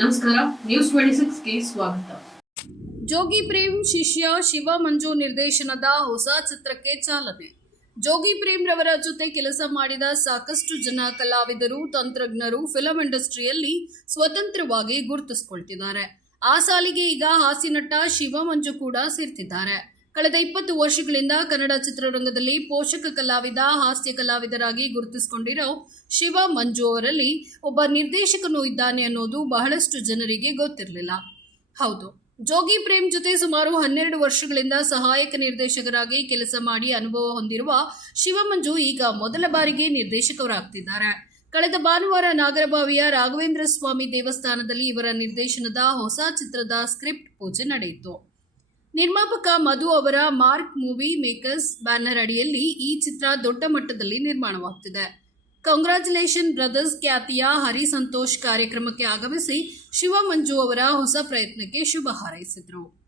ನಮಸ್ಕಾರ news twenty ಸಿಕ್ಸ್ಗೆ ಸ್ವಾಗತ. ಜೋಗಿ ಪ್ರೇಮ್ ಶಿಷ್ಯ ಶಿವ ಮಂಜು ನಿರ್ದೇಶನದ ಹೊಸ ಚಿತ್ರಕ್ಕೆ ಚಾಲನೆ. ಜೋಗಿ ಪ್ರೇಮ್ ರವರ ಜೊತೆ ಕೆಲಸ ಮಾಡಿದ ಸಾಕಷ್ಟು ಜನ ಕಲಾವಿದರು, ತಂತ್ರಜ್ಞರು ಫಿಲಂ ಇಂಡಸ್ಟ್ರಿಯಲ್ಲಿ ಸ್ವತಂತ್ರವಾಗಿ ಗುರುತಿಸಿಕೊಳ್ತಿದ್ದಾರೆ. ಆ ಸಾಲಿಗೆ ಈಗ ಹಾಸ್ಯನಟ ಶಿವಮಂಜು ಕೂಡ ಸೇರ್ತಿದ್ದಾರೆ. ಕಳೆದ ಇಪ್ಪತ್ತು ವರ್ಷಗಳಿಂದ ಕನ್ನಡ ಚಿತ್ರರಂಗದಲ್ಲಿ ಪೋಷಕ ಕಲಾವಿದ, ಹಾಸ್ಯ ಕಲಾವಿದರಾಗಿ ಗುರುತಿಸಿಕೊಂಡಿರೋ ಶಿವ ಮಂಜು ಅವರಲ್ಲಿ ಒಬ್ಬ ನಿರ್ದೇಶಕನು ಇದ್ದಾನೆ ಅನ್ನೋದು ಬಹಳಷ್ಟು ಜನರಿಗೆ ಗೊತ್ತಿರಲಿಲ್ಲ. ಹೌದು, ಜೋಗಿ ಪ್ರೇಮ್ ಜೊತೆ ಸುಮಾರು ಹನ್ನೆರಡು ವರ್ಷಗಳಿಂದ ಸಹಾಯಕ ನಿರ್ದೇಶಕರಾಗಿ ಕೆಲಸ ಮಾಡಿ ಅನುಭವ ಹೊಂದಿರುವ ಶಿವಮಂಜು ಈಗ ಮೊದಲ ಬಾರಿಗೆ ನಿರ್ದೇಶಕರಾಗ್ತಿದ್ದಾರೆ. ಕಳೆದ ಭಾನುವಾರ ನಾಗರಬಾವಿಯ ರಾಘವೇಂದ್ರ ಸ್ವಾಮಿ ದೇವಸ್ಥಾನದಲ್ಲಿ ಇವರ ನಿರ್ದೇಶನದ ಹೊಸ ಚಿತ್ರದ ಸ್ಕ್ರಿಪ್ಟ್ ಪೂಜೆ ನಡೆಯಿತು. ನಿರ್ಮಾಪಕ ಮಧು ಅವರ ಮಾರ್ಕ್ ಮೂವಿ ಮೇಕರ್ಸ್ ಬ್ಯಾನರ್ ಅಡಿಯಲ್ಲಿ ಈ ಚಿತ್ರ ದೊಡ್ಡ ಮಟ್ಟದಲ್ಲಿ ನಿರ್ಮಾಣವಾಗ್ತಿದೆ. ಕಂಗ್ರಾಚುಲೇಷನ್ ಬ್ರದರ್ಸ್ ಖ್ಯಾತಿಯ ಹರಿ ಸಂತೋಷ್ ಕಾರ್ಯಕ್ರಮಕ್ಕೆ ಆಗಮಿಸಿ ಶಿವಮಂಜು ಅವರ ಹೊಸ ಪ್ರಯತ್ನಕ್ಕೆ ಶುಭ ಹಾರೈಸಿದರು.